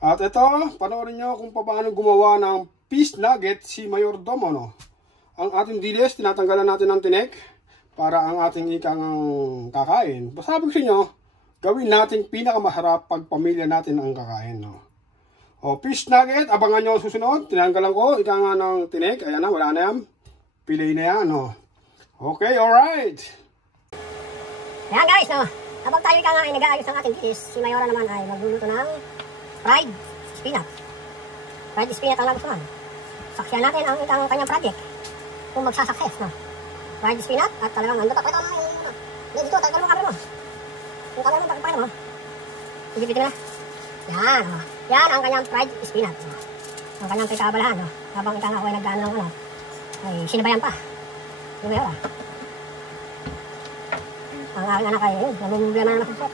At ito, panoorin nyo kung paano gumawa ng fish nugget si Mayordomo, no? Ang ating dilis, tinatanggalan natin ng tinik para ang ating ikang kakain. Sabi ko sa inyo, gawin natin pinakamasarap pag pamilya natin ang kakain, no? O, fish nugget, abangan nyo susunod. Tinanggalan ko, ika nga ng tinik. Ayan na, wala na yan. Pilay na yan, no? Okay, alright. Ayan guys, no? Habang tayo ika nga ay nag-aayos ng ating dilis, si Mayora naman ay magluluto ng fried spinach. Fried spinach ang nagustuhan. Saksiyan natin ang kanyang project. Kung magsasucess, no? Fried spinach at talagang ando. Pakita mo na yung ano. Dito, tagal mo kamera mo. Yung kamera mo, pakita mo. Sige, na. Yan, no? Yan ang kanyang fried spinach. No? Ang kanyang pikabalahan, no? Habang ika nga ako ay nagdaan ng ano, ay sinabayan pa. Yung Mayora. Ang aking anak ay, yun, namumugla na naman sa pot.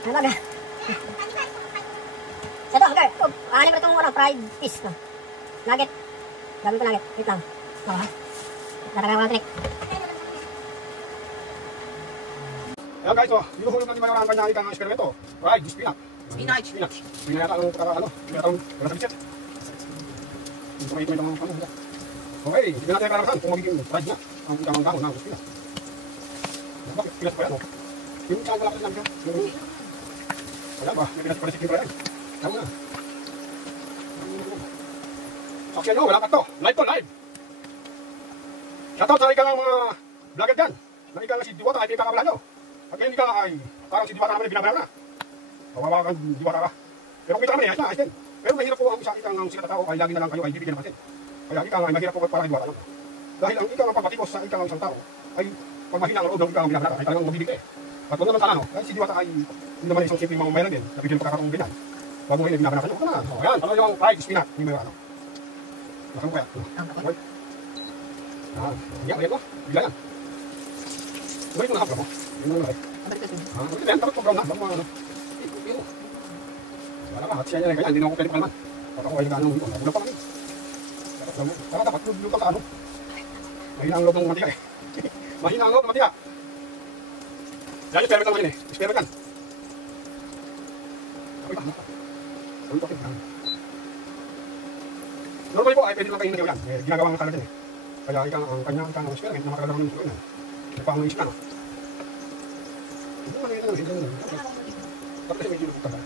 Ano ba? Ito, hanggang. Anim na itong fried fish, no? Nugget. Gawin ko nugget. Wait lang. Oo, ha? Natagal ko ng tinik. Ayan guys, oh. Hinuhulog natin Mayora ang kanyang ikang eksperimento. Fried spinach. Spinach. Spinach. Spinach yata ang pagkaka, ano? Spinach ang pagkakabitset. Ito ang ano. Okay, hindi natin ang karanasan kung magiging fried na ang ikang dahon ng spinach. Bakit? Spinach pa yan, oh. Yung saan wala ko namin siya. Ayan ba? May pinasikin pa yan. Tama na. Saksiyan nyo, wala ka to. Live to, live. Shoutout sa ika ng mga vlogger dyan. Na ika nga si Diwata ay pinakakabalan nyo. At ngayon ika ay parang si Diwata naman ay binabalan na. Kawawa kang Diwata ka. Pero kung kita naman ay ayos na. Pero mahirap po ang isang ikang sikat na tao ay lagi na lang kayo ay bibigyan ng pansin. Kaya ika nga ay mahirap po parang Diwata lang. Dahil ang ika nga pagpatikos sa ika ng isang tao ay pag mahina ang loob ng ika ng binabalan ay talagang mabibigay. At huwag naman sana, no? Dahil si Diwata ay hindi naman isang simpleng mamamayan din. Nabigyan ng pagkakataong ganyan. Bago ngayon ay binabalan kayo. Ano na? O yan, ano yung fried spinach ni Mayora, no? Nakam ko yan. Okay. Yan, ko. Bigla yan. Balik mo na hapla mo. Yun mo na rin. Balik yan, tapos pag-brown na. Bago mga ano. Wala ka, at siya yan ay ganyan. Hindi na ako pwede palaman. Pag ako ay nag-anong dito. Nagulang pa kami. Kaya dapat luto sa ano. Mahina ang loob ng mantika eh. Mahina ang loob ng mantika. Yan yung experiment naman yun eh. Experiment yan. Okay pa. Okay pa. Normally po ay pwede lang kayo nagyaw yan. Ginagawa nga talaga din eh. Kaya ang kanyang experiment na makakalaman ng yan. Nagpangang isip na no. Hindi naman yun. Tapos kasi medyo lupot ka.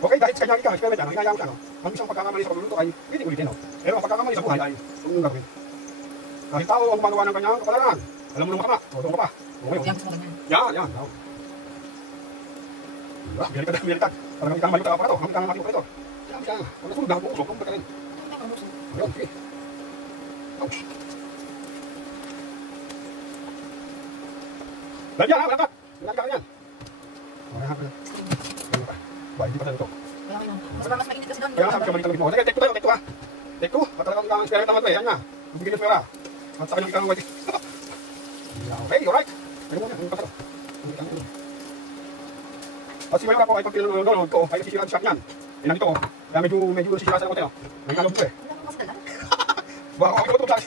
Okay, dahil sa kanyang experiment yan, hinayaan siya no. Ang isang pagkakamali sa pagluluto ay pwede ulitin no. Pero ang pagkakamali sa buhay ay huwag yung gagawin. Dahil tao ang gumagawa ng kanyang kapalaran. Alam mo naman ka na. O, doon ka pa. Yan. Biyaliktad. Talagang ikang maluta ka pa ito. Ang ikang maluta ito. Yan siya. Kung nasunod na, pumusok. Kung pagkain. Ayun, sige. Ouch. Dahil yan ha, malangkat. Malangkat ka yan. Okay ha, pala. Ayun pa. Ba, hindi pa tayo ito. Mas mainit kasi doon. Kaya nga sabi ka maligit mo. Sige, take 2 tayo, take 2 ha. Take 2. At talagang ikang experiment naman ito eh. Yan nga. Bibigyan yung Mayora. At sa kanyang ikang white. Okay, alright. Ayun muna, ayun pa ito. At si Mayora po ay pag pinanonood ko, ay nasisira ang shop niyan. Eh nandito ko, kaya medyo nasisira sa konti. May ngalog ko eh. Baka ako ito mag-salis.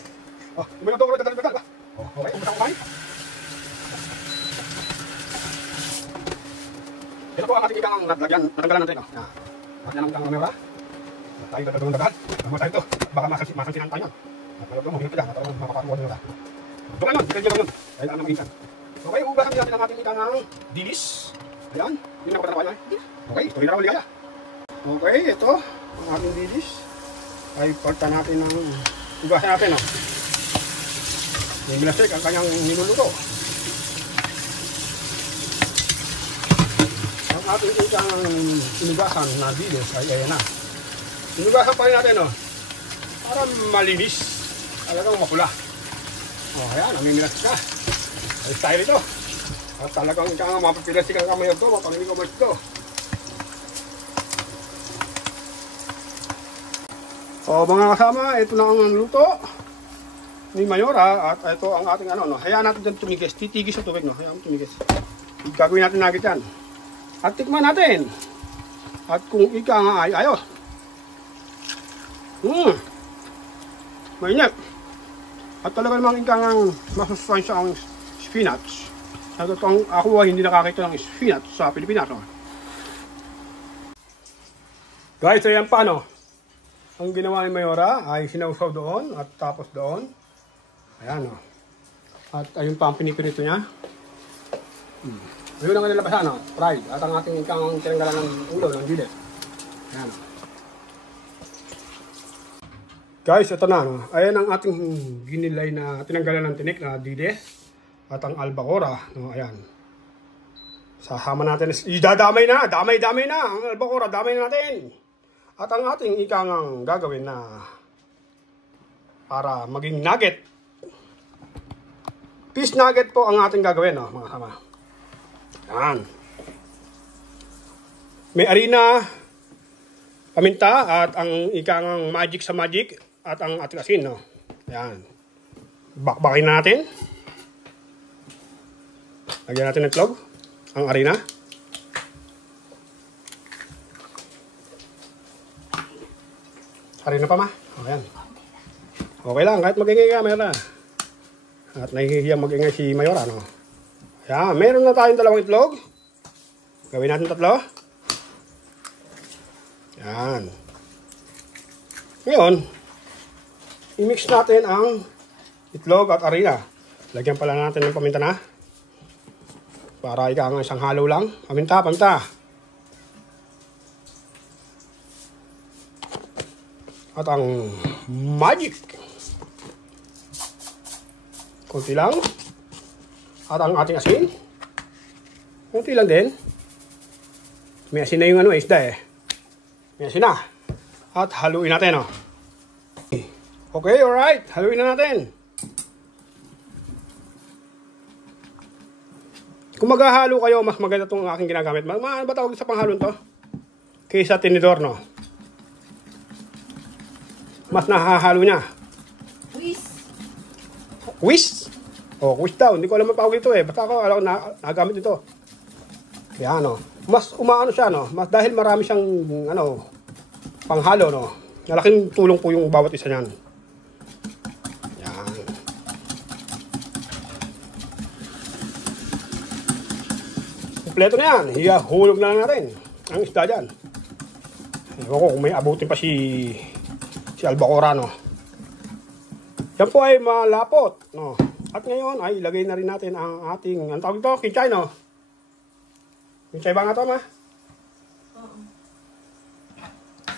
Uminom ito, dadal ba? Okay, umpisa ko kain. Ito po ang ating ikang lagyan, natanggalan natin. Lagyan ang ikang Mayora. At tayo dadal ng dagal. Naman tayo ito, baka masansinan tayo. At mayroon ito, mabigat ka dyan, at talagang mapapatuwa din nila. Ito ngayon, dito lang yun. Kaya alam naman insan. Okay, ugasan natin ang ating ikang dilis. Ayan, yun ang kapatid na kayo. Okay, tuloy na raw ligaya. Okay, ito, ang ating dilis. Ay pagta natin ng ugasan natin. Yung minastik ang kanyang niluluto. Ang ating ikang inugasan na dilis ay ayan na. Inugasan pa rin natin, para malinis. Talagang mapula. Ayan, namimilas ka. Ay style ito. At talagang ika nga mapapilas ka kamay ito, mapangin ko ba ito. O mga kasama, ito na ang luto ni Mayora. At ito ang ating hayaan natin dyan tumigis. Titigis sa tubig, hayaan tumigis. Gagawin natin nugget yan. At tikman natin. At kung ika nga ay ayos. mainit. At talaga namang ikang masustansya ang spinach. Sa totoong ako ay hindi nakakita ng spinach sa Pilipinas. Oh. Guys, ayan pa no. Ang ginawa ni Mayora ay sinawsaw doon at tapos doon. Ayan o. At ayun pa ang pinipirito niya. Ayun ang nilabasan o. Fried. At ang ating ikang tinanggalan ng ulo ng dilis. Ayan o. Guys, ito na no. Ayan ang ating ginilay na tinanggalan ng tinik na dilis. At ang albacora. No, ayan. Sasama natin. Idadamay na. Damay na. Ang albacora. Damay na natin. At ang ating ikangang gagawin na para maging nugget. Fish nugget po ang ating gagawin, no, mga kasama. Yan. May harina, paminta, at ang ikangang magic sa magic, at ang ating asin, no. Yan. Bakbakin natin. Lagyan natin ng itlog, ang harina. Harina pa ma. Ayan. Okay lang, kahit mag-ingay ka, Mayora. At nahihiyang mag-ingay si Mayora, no? Ayan, meron na tayong dalawang itlog. Gawin natin 3. Ayan. Ngayon, i-mix natin ang itlog at harina. Lagyan pala natin ng paminta na. Para ikang isang halo lang. Paminta. At ang magic. Kunti lang. At ang ating asin. Kunti lang din. May asin na yung isda eh. May asin na. At haluin natin oh. Okay, alright. Haluin na natin. Kung maghahalo kayo, mas maganda itong aking ginagamit. Ano ba tawag sa panghalon to? Kaysa tinidor, no? Mas nahahalo niya. Whisk? Oh, whisk daw. Hindi ko alam ang tawag ito eh. Basta ako nagamit ito. Kaya ano, mas umaano siya, no? Mas dahil marami siyang ano, panghalo, no? Malaking tulong po yung bawat isa niyan. Yan. Kompleto na yan. Hihulog na natin ang isda dyan. Ewan ko kung may abutin pa si albacora, no? Yan po ay malapot, no? At ngayon ay ilagay na rin natin ang ating, ang tawag ito, kinchay, no? Kinchay ba nga ito, ma?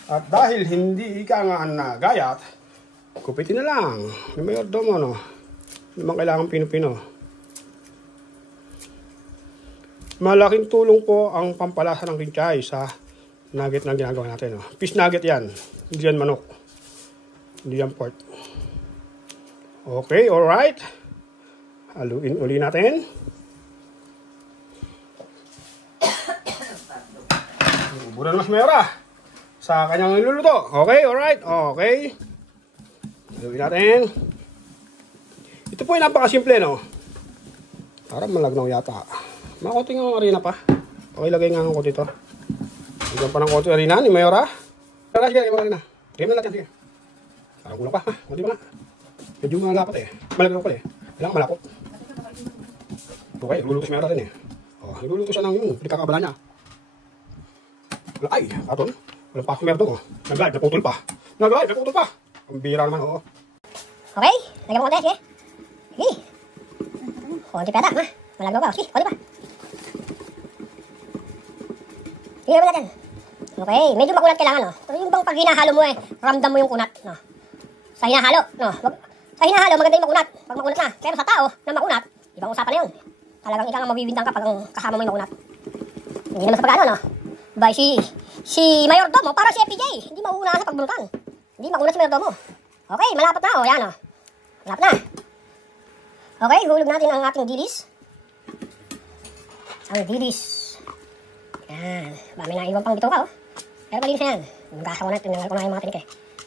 At dahil hindi ika nga na gayat, kupitin na lang. May mayordomo, no? Hindi naman kailangan pino-pino. Malaking tulong po ang pampalasa ng kinchay sa nugget na ginagawa natin, no? Fish nugget yan. Hindi yan manok. Hindi yan pork. Okay, alright. Haluin uli natin. Uburan mas Mayora sa kanyang niluluto. Okay, alright. Okay. Haluin natin. Ito po ay napakasimple, no? Parang malagnaw yata. Makunting ang harina pa. Okay, lagay nga ako dito. Lagyan pa ng konti harina ni Mayora. Tara, sige, lagyan mo harina. Lagyan mo natin, sige. Parang kulang pa, ha? Hindi ba? Medyo malapat eh. Malagnaw pala eh. Kailangan malapot. Okay, luluto si Mayora rin eh. Oh, luluto siya ng yung pinakakabala niya. Ay, aton. Walang pa si Mayora doon. Nag-live, naputol pa. Nag-live, naputol pa. Ang bira naman, oo. Okay, lagyan mo konti, sige. Sige. Konti pa yata, ha? Malagnaw pa, sige, konti pa. Tingnan mo natin. Okay, medyo makunat kailangan, no? Pero yung bang pag hinahalo mo eh, ramdam mo yung kunat, no? Sa hinahalo, no? Sa hinahalo, maganda yung makunat. Pag makunat na. Pero sa tao na makunat, ibang usapan na yun. Talagang ikaw nga mabibintang ka pag kasama mo yung makunat. Hindi naman sa pag-ano, no? By si mayordomo, para si FPJ. Hindi mauuna sa pagbulutan. Hindi makunat si mayordomo. Okay, malapot na, oh. Yan, oh. Malapot na. Okay, hulog natin ang ating dilis. Ang dilis. Yan. Ba, may naiwan pang bito ka, oh. Pero malinis na yan. Nagkasa ko na, tinangal ko na yung mga tinik, eh.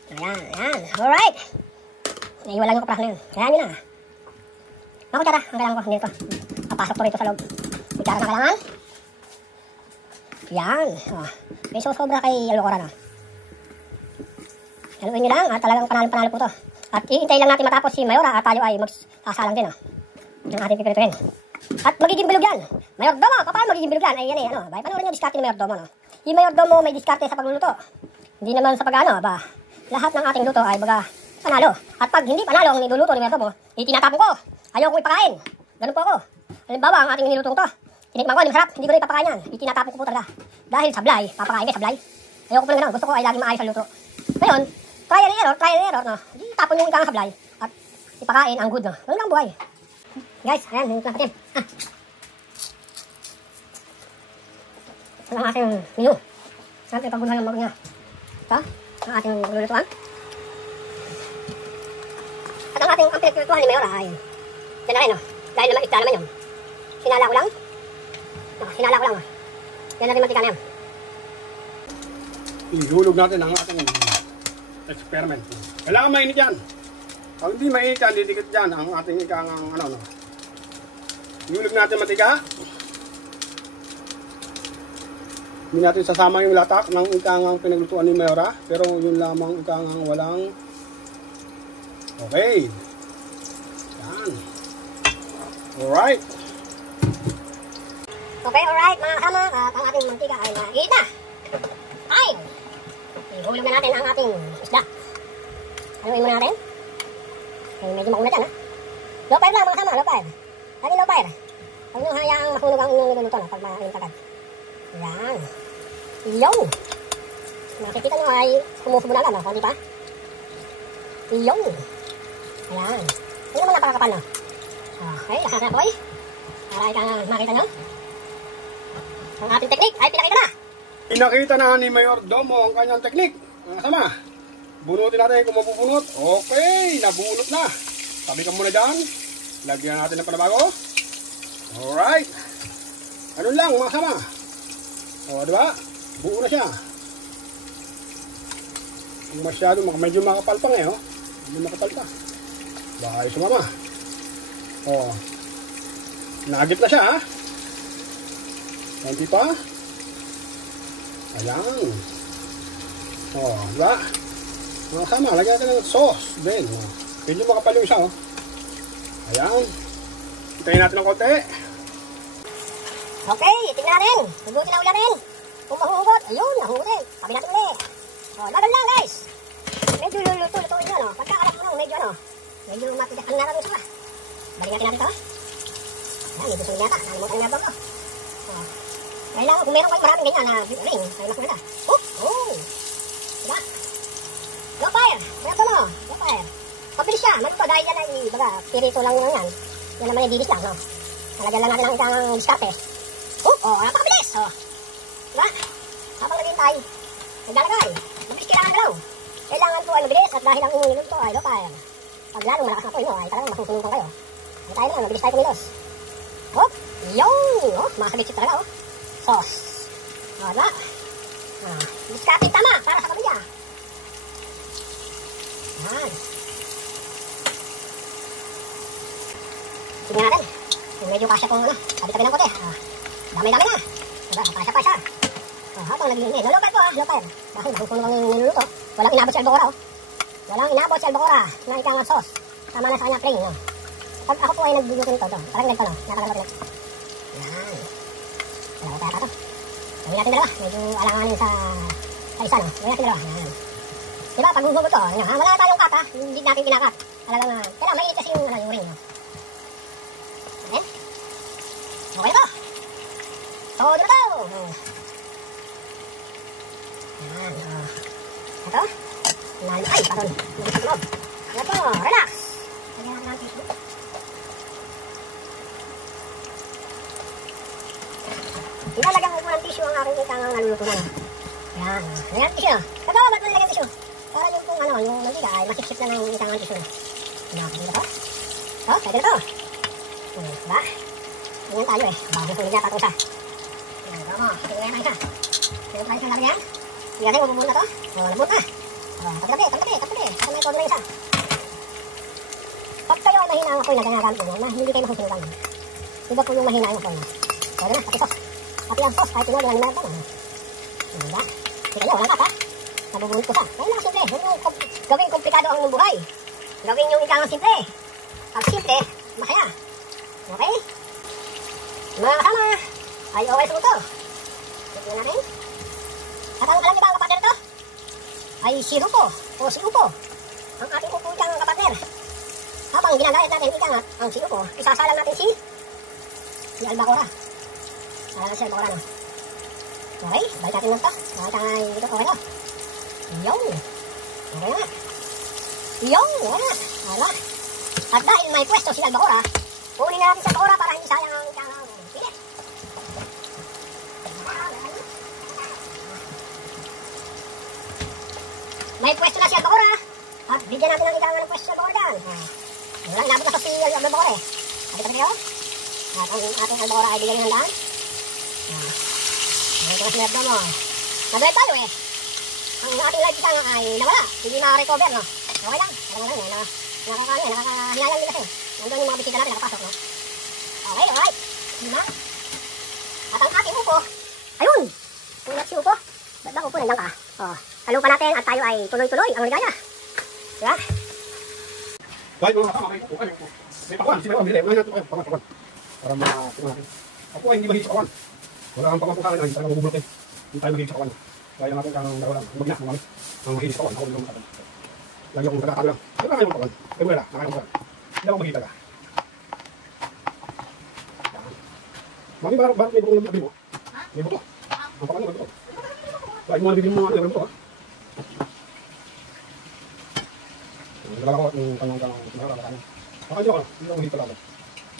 Ayan, ayan. Alright. Naiwan lang yung kaprak na yun. Kaya nyo na. Mga kutsara, ang kailangan ko. Hindi ito. Papasok ko rito sa loob. Kutsara na kailangan. Yan. Oh. May sobra kay albacora na. Haluin nyo lang at talagang panalo-panalo po to. At iintay lang natin matapos si Mayora at tayo ay magsasalang din. Ang ating pipirituin. At magiging bilog yan. Mayordomo, paano magiging bilog yan? Ay yan eh, ano. Bay, panoorin yung diskarte ni Mayordomo, no? Yung Mayordomo may diskarte sa pagluluto. Hindi naman sa pag-ano, ba? Lahat ng ating luto ay baga panalo. At pag hindi panalo ang niluluto ni Mayordomo, itinatapon ko. Ayaw kong ipakain. Ganun po ako. Halimbawa, ang ating nilutong to. Tinikman ko, hindi masarap. Hindi ko na ipapakain yan. Itinatapon ko po talaga. Dahil sablay, papakain kayo sablay. Ayaw ko po lang ganun. Gusto ko ay laging maayos ang luto. Ngayon, trial and error, no? Di tapon yung ikang sablay. At ipakain ang good, no? Ganun lang buhay. Guys, ayan, hinto na patim. Ito ang ating menu. Saan tayo pagbunuhan ng mga niya? Ito, ang ating lulutuan. At ang ating pinagpilituhan ni Mayora ay yan na rin, no? Dahil naman isda naman yun. Sinala ko lang. Sinala ko lang, no? Yan na rin mantika na yan. Ihulog natin ang ating experiment. Kailangan mainit yan. Pag hindi mainit yan, didikit dyan ang ating ikang ano, no? Ihulog natin mantika. Hindi natin sasama yung latak ng ikang pinaglutuan ni Mayora. Pero yun lamang ikang walang. Okay. Yan. Alright. Okay, alright mga kasama. At ang ating mantika ay mainit na. Ay! Ihulog na natin ang ating isda. Haluin muna natin. Eh, medyo makunat yan, ha? Low fire lang mga kasama, low fire. Lagi low fire. Huwag nyo hayaang masunog ang inyong niluluto, no? Pag mainit agad. Yan. Iyon. Makikita nyo ay kumusubo na agad, no? Hindi pa? Iyon. Ayan. Hindi naman napakakapal, no? Okay, lakas na po eh. Para ikang makita nyo. Ang ating teknik ay pinakita na. Pinakita na ni Mayordomo ang kanyang teknik. Mga kasama, bunutin natin kung mabubunot. Okay, nabunot na. Tabi ka muna dyan. Lagyan natin ng panabago. Alright. Ganun lang mga kasama. O, diba? Buo na siya. Masyado, medyo makapal pa ngayon. Medyo makapal pa. Baka ay sumama. O, nagit na siya, ha? Hindi pa. Ayan. O, diba? Mga kasama, lagyan natin ng sauce din. Medyo makapal yung isa, o. Ayan. Hintayin natin ng konti. Okay, tingnan natin. Hugutin na ulit natin. Kung mahuhugot, ayun, nahugot din. Sabi natin ulit. O, lagan lang guys. Medyo luluto-lutuin nyo, no? Pagkakalat mo nang medyo, ano, medyo matigakan na lang yung suka. Balik natin ito. Ayan, medyo sunod yata. Nalimutan nga ito. O, kailangan, kung meron kayo maraming ganyan na ring, ay mas maganda. Oh! Diba? Low fire. Kaya ito, no? Low fire. Pabilis siya. Maluto dahil yan ay, baga, pirito lang yun yan. Yan naman yung dilis lang, no? Nalagyan lang natin ang isang diskarte. Napakabilis! Diba? Habang naghihintay, naglalagay. Mabilis kailangan galaw. Kailangan po ay mabilis at dahil ang inyong niluto ay low fire. Pag lalong malakas na po inyo ay talagang masusunugan kayo. Ay tayo naman, mabilis tayo kumilos. Yung! Makasabit talaga, sauce. Diba? Diskarte tama para sa pamilya. Yan. Tignan natin. Medyo kasya pong ano, tabi-tabi ng kote. Dami-dami na. Diba? Kasya pa siya. Habang nag-iingin. Low fire po, low fire. Dahil sunog ang niluluto. Walang inabot si albacora. Walang inabot si albacora na ikang sauce. Tama na sa kanya plain. No? Pag ako po ay nagluluto nito, parang ganito. Napakalagot na. Yan. Wala ko kaya ito. Gawin natin dalawa. Medyo alanganin sa isa. No? Gawin natin dalawa. Yan. Diba? Pag huhugot to, wala tayong cut. Hindi natin kinakat. Talagang, kailangan mainit kasi yung ring. No? Ayan. Okay ito. Todo na ito. Ayan. Ito. Ay, paron. Nagkakalob. Ito. Relax. Lagyan natin ang tissue. Nilalagyan ko po ng tissue ang aking ikang naluluto na. Ayan. Lagyan ang tissue. Ito, ba't mo nilagyan tissue? Para yung kung ano, yung mantika ay masipsip na ng ikang tissue. Ayan. Pwede ito. Pwede ito. Diba? Ganyan tayo eh. Bakit sunod yata itong isa. Ayan, tama. Tingnan natin isa. Tingnan tayo sa laki niyan. Tingnan natin, mabubuo na ito. Nabut na. Tabi-tabi. Kasi may todo na isa. Pag kayo ay mahina ang apoy na ganagamit nyo, hindi kayo masusunugan. Iba po yung mahina ang apoy. Todo na, pati sauce. Pati ang sauce, kahit tinuli na ito. Diba? Tingnan nyo, walang kat ha. Nabubunot ko sa. Ayun lang, simple. Huwag yung gawing komplikado ang inyong buhay. Gawin yung ikaw simple. Pag simple, masaya. Okay? Mga kasama, ay okay sa ito. Tignan natin. At ang alam niyo ba ang kapatner ito? Ay si Rupo o si Upo. Ang ating upo diyang kapatner. Habang ginagayat natin ikangat ang si Upo, isasalang natin si Albacora. Salang si Albacora, no? Okay, balik natin lang ito. Bakit ay dito, okay na. Yung. Okay na. Yung, okay na. Wala. At dahil may pwesto si Albacora, kunin na natin si Albacora para hindi sayang ang ikangang pilit. May pwesto na si Albacora. At bigyan natin ng ikangang pwesto si Albacora dyan. Wala, inabot na sa si Albacora eh. Kapit kayo. At ang ating Albacora ay bigyan ng handaan. Ito kasi nerdo mo. Nag-live tayo eh. Ang ating live kita ay nawala. Hindi na-recover, no? Okay lang. Alam mo lang eh. Nakakahinayang din kasi. Nandun yung mga bisita natin nakapasok, no? Okay, alright. Lima. At ang ating upo. Ayun! Tulad si upo. Ba't bang upo? Nandiyan ka. Talong pa natin at tayo ay tuloy-tuloy. Ang ligaya. Diba? Kahit mga kasama, may pakuan. Sino yung pamili? Unahin natin pakuan. Para ma-tingnan natin. Ako ay hindi mahilig sa pakuan. Wala kang pakuan po sa akin ay talagang bubulok eh. Hindi tayo mahilig sa pakuan. Kaya natin kang nawalan. Magina, mga ang mahilig sa pakuan. Ako hindi ko masaktan. Lagi akong taga-tago lang. Wala kayong pakuan. Ay wala, nakayang pakuan. Hindi ako mahilig taga. Mami, bakit may bukong labi mo? May buko. Ang pakuan mo, may buko. Bakit mo nabibigyan mo ang buko, ha? Naglalako at yung kanong sinarang. Baka hindi ako mahilig talaga.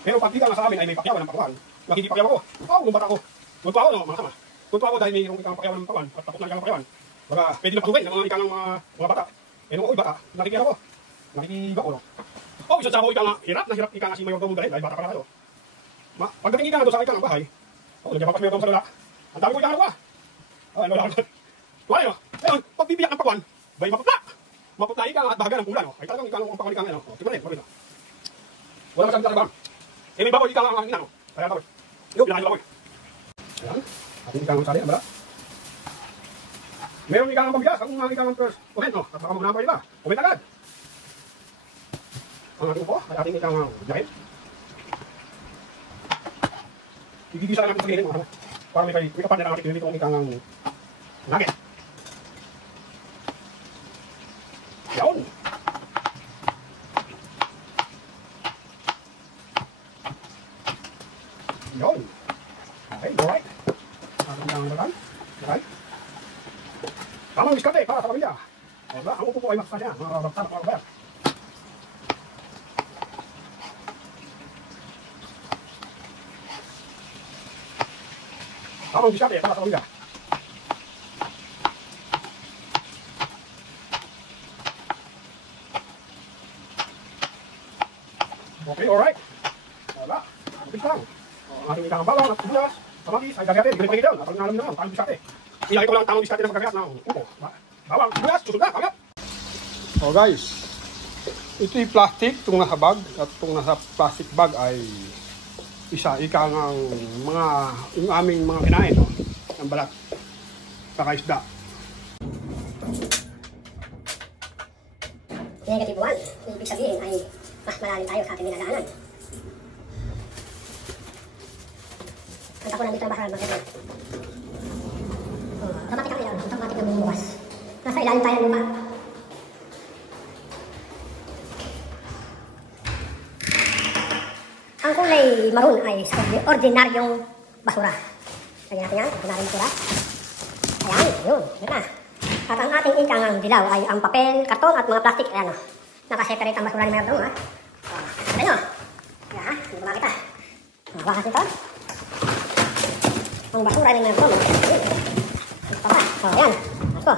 Pero pag di ka nga sa amin ay may pakyawan ng pakuan, hindi pakyawan ko. Nung bata ko. Kung pa ako, no, mga sama. Kung pa ako dahil mayroong ikang pakyawan ng pakuan at tapos na ikang pakyawan. Baka pwede na patugay ng mga ikang mga bata. Eh nung ako'y bata, nakikita ko. Nakikiba ko, no. Isa sa ako ikang hirap na hirap ikang si Mayor Domo dahil bata pa na kayo. Pagdating ikang doon sa ikang bahay, nandiyan pa kasi Mayor Domo sa lala. Ang dami ko ikang ko, Ay, wala ko. Wala yun. Ngayon, pagbibiyak ng pakuan, bay maputla. Maputla ikang at bahaga ng ulan, no. Ay talagang ikang ang pakuan ikang, no. Tipunin, mabit, no. Wala masyadong tatagam. Eh, may baboy ikang ang ina, no. Kaya baboy. Yung pinahin baboy. Ayan. Ating ikang sali, ang bala. Meron ikang pagbigas, ang mga ikang comment, no. At baka magunaan pa iba. Comment agad. Ang ating upo, at ating ikang jahin. Igigisa natin sa gilid, mga kama. Para may kapan na natin pinili itong ikang nugget. Yaon! Yaon! Okay, alright. Ating ikang nagan. Alright. Tamang diskarte para sa pamilya. Diba? Ang upo po ay makasasya, mga babagtan at mga kabayan. Tamang diskarte para sa pamilya. Okay, alright. Wala. Mabit lang. Ang ating ikang bawang at bulas, kamatis, ay gagawin. Hindi pagigil. Napag nalam nyo naman, tamang diskarte. Ilagay ko lang tamang diskarte ng magkagayat ng upo. Bawang, bulas, susog na, kagayat. Oh guys, ito'y plastic, itong nasa bag, at itong nasa plastic bag ay isa, ikang ang mga, yung aming mga kinain, no? Ang balat, saka isda. Negative 1, ibig sabihin ay mas malalim tayo sa ating dinadaanan. Ang tapunan dito ang bakal magkakit. Automatic ang ilaw, automatic ang bumubukas. Nasa ilalim tayo ng lupa. Ang kulay maroon ay ordinaryong basura. Lagyan natin yan, ordinaryong basura. Ayan, yun, yun na. At ang ating ikang dilaw ay ang papel, karton at mga plastic. Ayan o. Nakaseparate ang basura ni Mayor Domo, ha. Ayan o. Ayan, hindi ko makita. Bakas nito. Ang basura ni Mayor Domo. Ito pa. Ayan. Ito.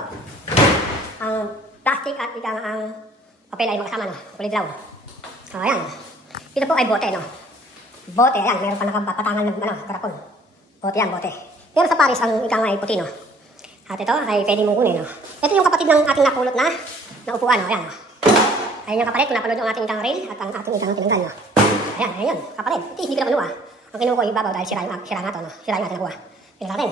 Ang plastic at ikang ang papel ay magkasama, no. Kulay dilaw. Ayan. Ito po ay bote, no. Bote, ayan. Meron pa nakapatangan ng karapon. Bote yan, bote. Pero sa Paris, ang ikang ay puti, no. At ito ay pwede mong kunin, no. Ito yung kapatid ng ating napulot na upuan, no. Ayan, no. Ayan yung kapalit, kung napulot yung ating ikang rail at ang ating ikang tinanggal, no. Ayan, ayan yun, kapalit. Ito hindi ka naman, Ang kinuha ko ibabaw dahil sira nga to, no. Sira yung ating nakuha. Pila natin.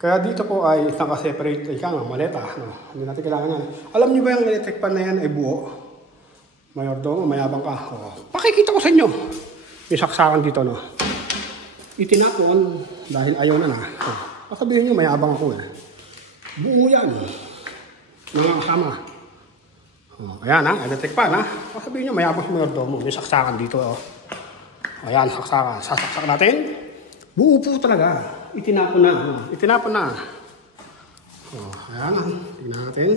Kaya dito po ay naka-separate ika nga, maleta. No? Hindi natin kailangan yan. Alam niyo ba yung electric pan na yan ay buo? Mayordomo, mayabang ka. Oh. Pakikita ko sa inyo. May saksakan dito, no? Itinapon dahil ayaw na na. Oh. Sabihin niyo, mayabang ako eh. Buo yan. Mga kasama. Oh, ayan ha, electric pan ha. Sabihin niyo, mayabang sa mayordomo. May saksakan dito. Oh. Ayan, saksakan. Sasaksak natin. Buo po talaga. Itinapon na. Itinapon na. Oh, ayan. Tingnan natin.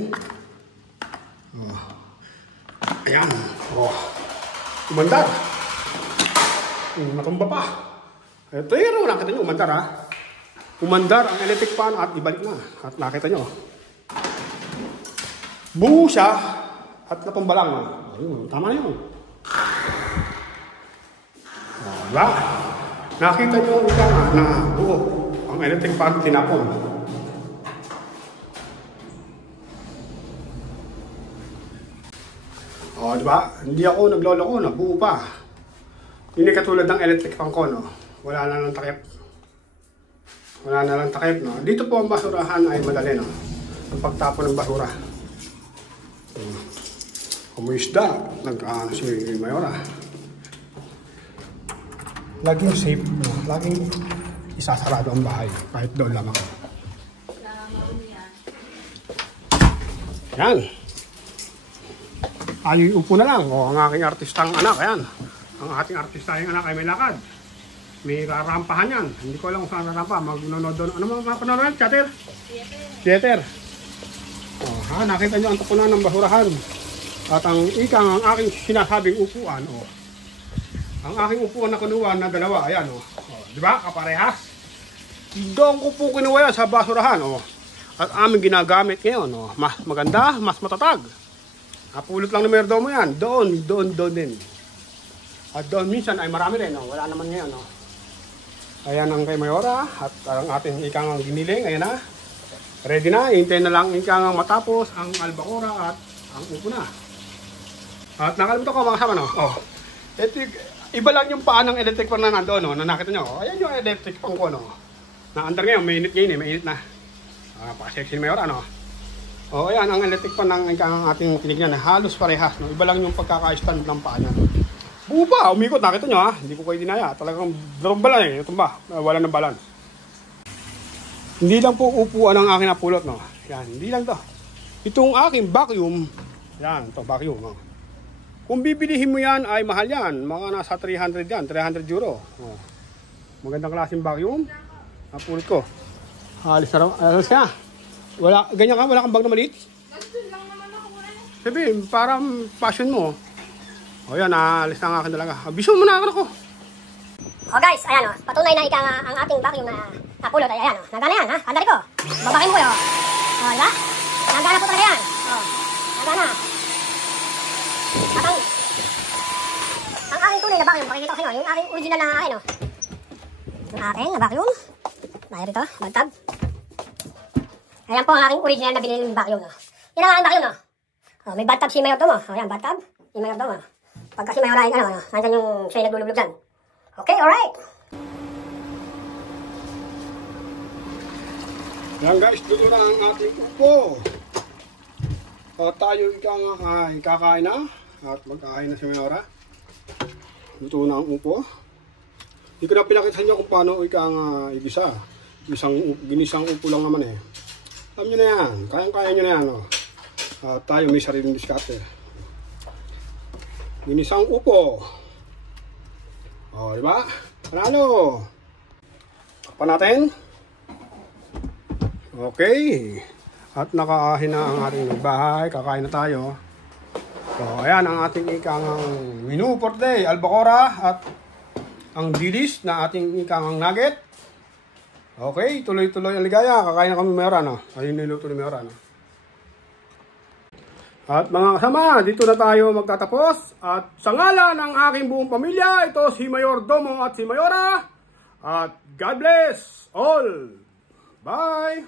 Oh. Ayan. Oh. Umandar. Natumba pa. Ito yun. Nakita nyo. Umandar ha. Umandar ang electric pan at ibalik na. At nakita nyo. Buo siya at natumba lang. Ayun. Tama na yun. Oh, diba? Nakita nyo ika nga na buo. Ang electric pan tinapon. O, diba? Hindi ako nagloloko, nabuo pa. Hindi katulad ng electric pan ko, no? Wala na lang takip. Wala na lang takip, no? Dito po ang basurahan ay madali, no? Ang pagtapon ng basura. Umuisda. Nag-ano si Mayora. Laging safe, no? Laging isasarado ang bahay. Kahit doon lamang. Yan. Ay, upo na lang. O, ang aking artistang anak. Ayan. Ang ating artistang anak ay may lakad. May rarampahan yan. Hindi ko alam kung saan rarampa. Mag-nonod doon. Ano mga panonood? Theater? Theater. O, ha? Nakita nyo ang tapunan ng basurahan. At ang ikang ang aking sinasabing upuan. O. Ang aking upuan na kunuha na dalawa. Ayan. O. Diba? Kaparehas. Doon ko po kinuha yan sa basurahan. O. At aming ginagamit ngayon. O. Mas maganda, mas matatag. Napulot lang ng mayordomo yan. Doon din. At doon minsan ay marami rin. O. Wala naman ngayon. O. Ayan ang kay Mayora. At ang ating ikang giniling. Ayan na. Ready na. Hintayin na lang ikang matapos ang albacora at ang upo na. At nakalimutan ko mga kasama. No? O. Ito, iba lang yung paa ng electric fan na nandoon. No? Na nakita nyo. Ayan yung electric fan ko. No? Naandar ngayon. Mainit ngayon. Mainit na. Pakasexy ni Mayora. No? O, ayan, ang electric pan ng ating tinignan, halos parehas. No? Iba lang yung pagkaka-stand ng paa niya. Buo pa, umikot, nakita nyo ha. Hindi ko kayo dinaya. Talagang darong eh. Ito ba? Wala ng balance. Hindi lang po upuan ang aking napulot. No? Yan, hindi lang to. Itong aking vacuum, yan, ito, vacuum. No? Kung bibilihin mo yan, ay mahal yan. Mga nasa 300 yan, 300 euro. O. Magandang klaseng vacuum. Napulot ko. Halos na halos siya. Wala, ganyan ka? Wala kang bag na maliit? Ganun lang naman ako. Sabi, parang passion mo. O yan, alis na ang akin talaga. Abisyon mo na ako. O guys, ayan o. Patunay na ika nga ang ating vacuum na napulot. Ay, ayan o. Nagana yan ha. Andali ko. Babakin mo kayo. O, diba? Nagana po talaga yan. O, nagana. At ang aking tunay na vacuum, pakikita ko sa inyo. Yung aking original na akin o. Yung aking na vacuum. Dahil ito, bagtab. Ayan po ang aking original na binili ng vacuum. No? Yan ang aking vacuum. No? Oh, may bathtub si Mayordomo. Oh, ayan, bathtub. Si Mayordomo. Pag kasi Mayora yung ano, nandiyan yung siya naglulubog dyan. Okay, alright. Yan guys, dulo na ang ating upo. Tayo kakain na. At magkain na si Mayora. Luto na ang upo. Hindi ko na pinakita sa inyo kung paano igisa. Ginisang upo lang naman eh. Alam nyo na yan. Kaya nyo na yan. Oh. Tayo may sariling diskarte. Ginisang upo. O, diba? Panalo. Takpan natin. Okay. At nakaahin na ang ating bahay. Kakain na tayo. So, ayan ang ating ikang menu for today. Albacora at ang dilis na ating ikang nugget. Okay, tuloy-tuloy ang ligaya. Kakain na kami Mayora, no? Ayun niluto ni Mayora, no? At mga kasama, dito na tayo magtatapos. At sa ngalan ng aking buong pamilya, ito si Mayordomo at si Mayora. At God bless all. Bye!